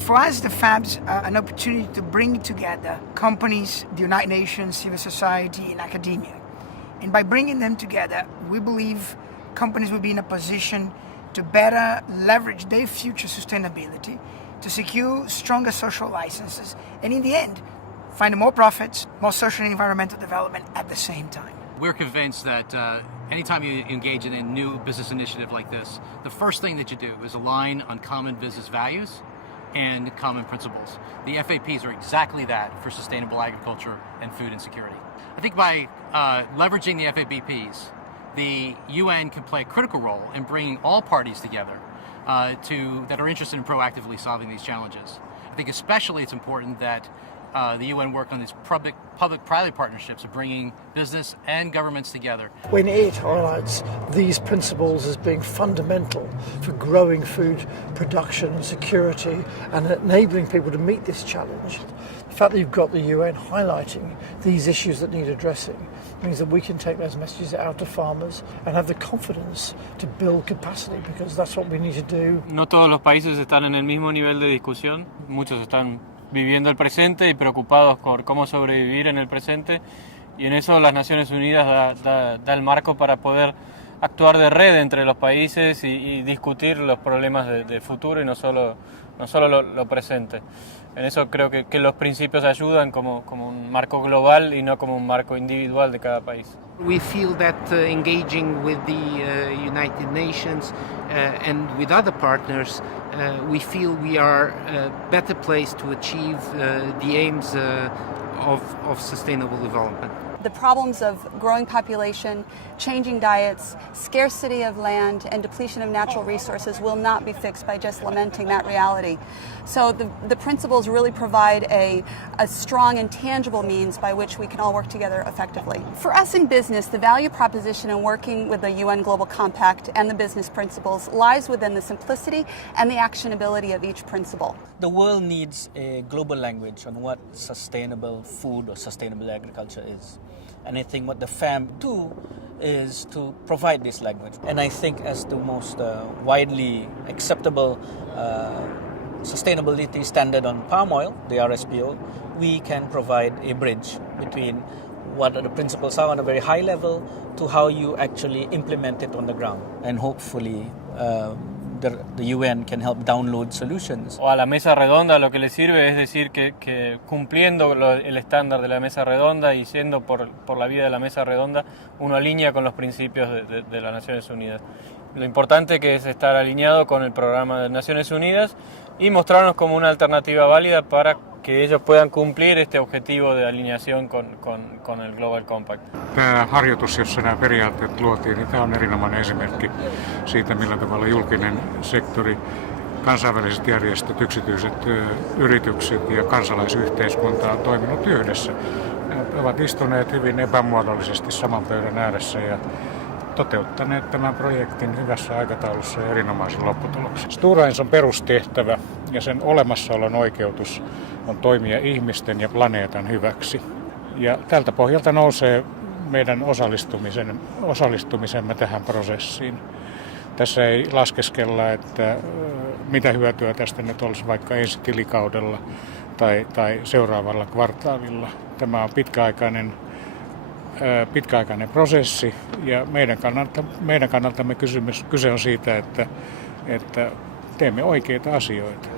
For us, the FAB's an opportunity to bring together companies, the United Nations, civil society, and academia. And by bringing them together, we believe companies will be in a position to better leverage their future sustainability, to secure stronger social licenses, and in the end, find more profits, more social and environmental development at the same time. We're convinced that anytime you engage in a new business initiative like this, the first thing that you do is align on common business values and common principles. The FAPs are exactly that for sustainable agriculture and food insecurity. I think by leveraging the FABPs, the UN can play a critical role in bringing all parties together that are interested in proactively solving these challenges. I think especially it's important that the UN work on these public-private partnerships of bringing business and governments together. When it highlights these principles as being fundamental for growing food production and security and enabling people to meet this challenge, the fact that you've got the UN highlighting these issues that need addressing means that we can take those messages out to farmers and have the confidence to build capacity, because that's what we need to do. No todos los países están en el mismo nivel de discusión, muchos están viviendo el presente y preocupados por cómo sobrevivir en el presente, y en eso las Naciones Unidas da el marco para poder actuar de red entre los países y discutir los problemas de futuro y no solo lo presente. En eso creo que los principios ayudan como un marco global y no como un marco individual de cada país. We feel that engaging with the United Nations and with other partners, we feel we are a better place to achieve the aims of sustainable development. The problems of growing population, changing diets, scarcity of land, and depletion of natural resources will not be fixed by just lamenting that reality. So the principles really provide a strong and tangible means by which we can all work together effectively. For us in business, the value proposition in working with the UN Global Compact and the business principles lies within the simplicity and the actionability of each principle. The world needs a global language on what sustainable food or sustainable agriculture is. And I think what the FAB do is to provide this language. And I think as the most widely acceptable sustainability standard on palm oil, the RSPO, we can provide a bridge between what the principles are on a very high level to how you actually implement it on the ground. And hopefully the UN can help download solutions. O a la mesa redonda lo que le sirve es decir que cumpliendo el estándar de la mesa redonda y siendo por la vía de la mesa redonda, uno alinea con los principios de las Naciones Unidas. Lo importante que es estar alineado con el programa de Naciones Unidas y mostrarnos como una alternativa válida para que ellos puedan cumplir este objetivo de alineación con el Global Compact. Tämä harjoitus, jossa nämä periaatteet luotiin, niin tämä on erinomainen esimerkki siitä, millä tavalla julkinen sektori, kansainväliset järjestöt, yksityiset yritykset ja kansalaisyhteiskunta on toiminut yhdessä. Ne ovat istuneet hyvin epämuodollisesti saman pöydän ääressä ja toteuttaneet tämän projektin hyvässä aikataulussa ja erinomaisen lopputuloksen. Stora Enson perustehtävä ja sen olemassaolon oikeutus on toimia ihmisten ja planeetan hyväksi. Ja tältä pohjalta nousee meidän osallistumisemme tähän prosessiin. Tässä ei laskeskella, että mitä hyötyä tästä nyt olisi vaikka ensi tilikaudella tai seuraavalla kvartaalilla. Tämä on pitkäaikainen prosessi ja meidän kannaltamme kyse on siitä, että teemme oikeita asioita.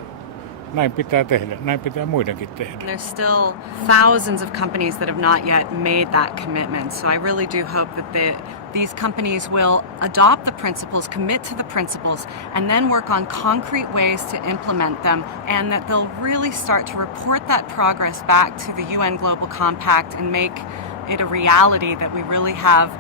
Näin pitää tehdä, näin pitää muidenkin tehdä. There's still thousands of companies that have not yet made that commitment. So I really do hope that these companies will adopt the principles, commit to the principles, and then work on concrete ways to implement them, and that they'll really start to report that progress back to the UN Global Compact and make it a reality that we really have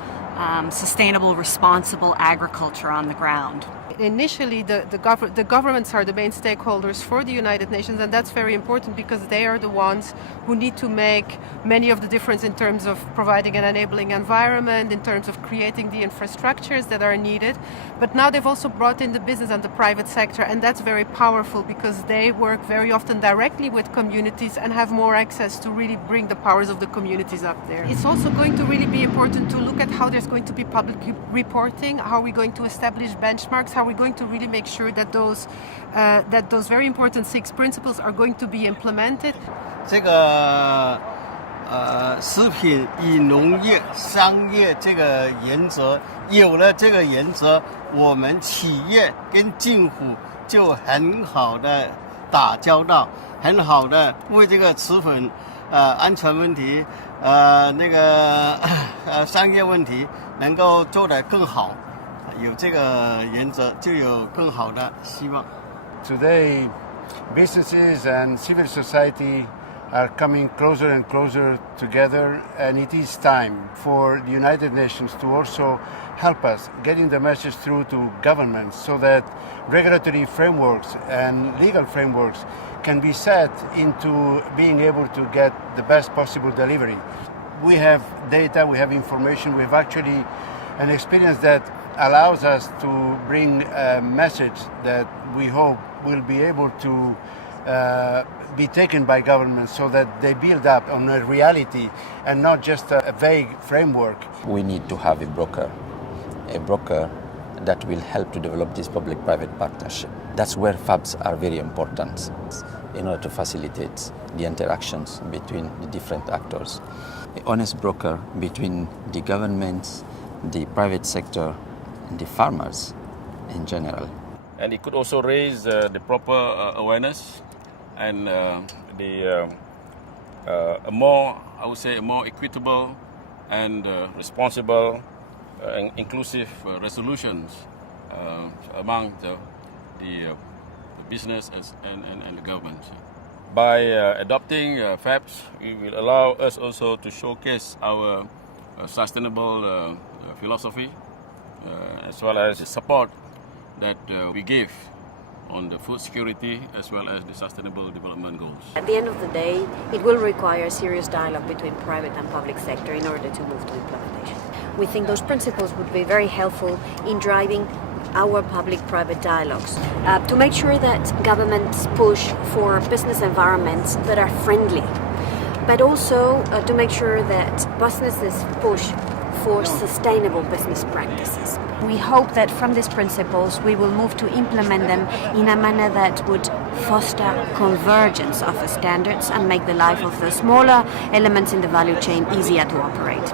sustainable, responsible agriculture on the ground. Initially, the governments are the main stakeholders for the United Nations, and that's very important because they are the ones who need to make many of the difference in terms of providing an enabling environment, in terms of creating the infrastructures that are needed. But now they've also brought in the business and the private sector, and that's very powerful because they work very often directly with communities and have more access to really bring the powers of the communities up there. It's also going to really be important to look at how there's going to be public reporting, how we're going to establish benchmarks, how are we going to really make sure that those very important 6 principles are going to be implemented? 这个食品与农业商业这个原则，有了这个原则，我们企业跟政府就很好的打交道，很好的为这个食品安全问题商业问题能够做得更好。有这个原则，就有更好的希望。 Today, businesses and civil society are coming closer and closer together, and it is time for the United Nations to also help us getting the message through to governments so that regulatory frameworks and legal frameworks can be set into being able to get the best possible delivery. We have data, we have information, we have actually an experience that allows us to bring a message that we hope will be able to be taken by governments so that they build up on a reality and not just a vague framework. We need to have a broker that will help to develop this public-private partnership. That's where FABs are very important in order to facilitate the interactions between the different actors. An honest broker between the governments, the private sector, and the farmers in general. And it could also raise the proper awareness and a more equitable and responsible and inclusive resolutions among the business and the government. By adopting FABs, it will allow us also to showcase our sustainable philosophy as well as the support that we give on the food security as well as the sustainable development goals. At the end of the day, it will require serious dialogue between private and public sector in order to move to implementation. We think those principles would be very helpful in driving our public-private dialogues to make sure that governments push for business environments that are friendly, but also to make sure that businesses push for sustainable business practices. We hope that from these principles we will move to implement them in a manner that would foster convergence of the standards and make the life of the smaller elements in the value chain easier to operate.